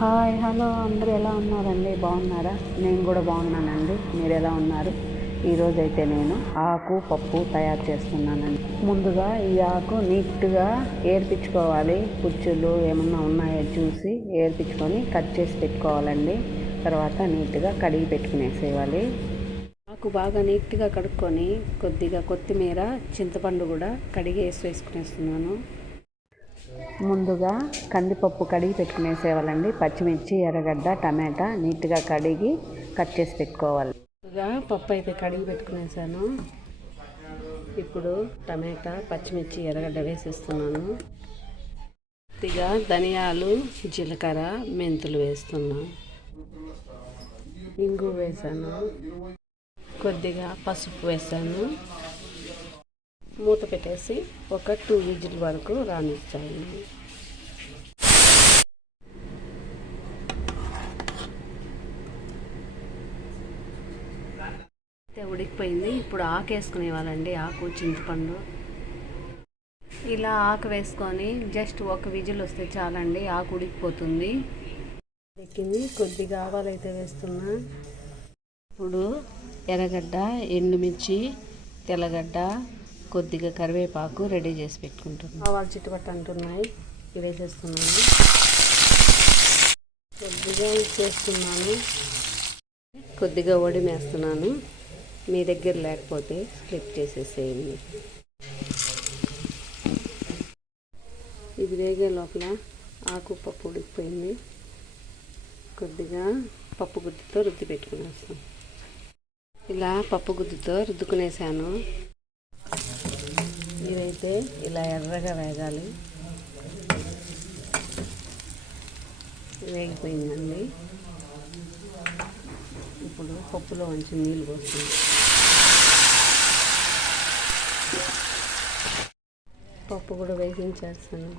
Hi hello అందరూ ఎలా ఉన్నారండి? బాగున్నారా? నేను కూడా బాగున్నానండి. మీరు ఎలా ఉన్నారు? ఈరోజైతే నేను ఆకు పప్పు తయారు చేస్తున్నానండి. ముందుగా ఈ ఆకు నీట్గా ఏర్పించుకోవాలి. పుచ్చులు ఏమన్నా ఉన్నాయో చూసి ఏర్పించుకొని కట్ చేసి పెట్టుకోవాలండి. తర్వాత నీట్గా కడిగి పెట్టుకునేసేయాలి. ఆకు బాగా నీట్గా కడుక్కొని కొద్దిగా కొత్తిమీర, చింతపండు కూడా కడిగి వేసుకునేస్తున్నాను. ముందుగా కందిపప్పు కడిగి పెట్టుకునేసేవాళ్ళండి. పచ్చిమిర్చి, ఎర్రగడ్డ, టమాటా నీట్గా కడిగి కట్ చేసి పెట్టుకోవాలి. ముందుగా పప్పు అయితే కడిగి పెట్టుకునేసాను. ఇప్పుడు టమాటా, పచ్చిమిర్చి, ఎర్రగడ్డ వేసేస్తున్నాను. కొద్దిగా ధనియాలు, జీలకర్ర, మెంతులు వేస్తున్నాను. ఇంగు వేసాను. కొద్దిగా పసుపు వేసాను. మూత పెట్టేసి ఒక 2 విజిల్ వరకు రానిస్తాను. ఉడికిపోయింది. ఇప్పుడు ఆకు వేసుకునేవాళ్ళండి. ఆకు, చింతపండు ఇలా ఆకు వేసుకొని జస్ట్ ఒక విజిల్ వస్తే చాలండి. ఆకు ఉడికిపోతుంది. ఉడికింది. కొద్దిగా ఆవాలు అయితే వేస్తున్నా. ఇప్పుడు ఎర్రగడ్డ, ఎండుమిర్చి, తెల్లగడ్డ, కొద్దిగా కరివేపాకు రెడీ చేసి పెట్టుకుంటున్నాను. ఆవాలు చిట్టుపట్టు అంటున్నాయి. ఇవి వేసేస్తున్నాను. కొద్దిగా వేస్తున్నాను. కొద్దిగా వడిమేస్తున్నాను. మీ దగ్గర లేకపోతే స్కిప్ చేసేసేయండి. ఇది వేగే లోపల ఆకు పప్పు ఉడికిపోయింది. కొద్దిగా పప్పు గుత్తితో రుద్ది పెట్టుకునేస్తాను. ఇలా పప్పు గుత్తితో రుద్దుకునేసాను. ఇదైతే ఇలా ఎర్రగా వేగాలి. వేగిపోయిందండి. ఇప్పుడు పప్పులో మంచి నీళ్ళు పోస్తుంది. పప్పు కూడా వేగించేస్తాను.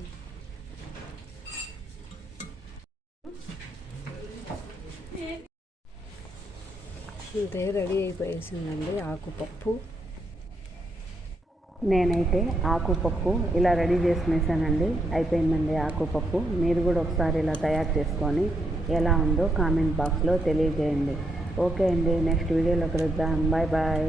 అంతే రెడీ అయిపోయేసిందండి ఆకుపప్పు. నేనైతే ఆకుపప్పు ఇలా రెడీ చేసుకునేసానండి. అయిపోయిందండి ఆకుపప్పు. మీరు కూడా ఒకసారి ఇలా తయారు చేసుకొని ఎలా ఉందో కామెంట్ బాక్స్లో తెలియజేయండి. ఓకే అండి, నెక్స్ట్ వీడియోలో కలుద్దాం. Bye bye.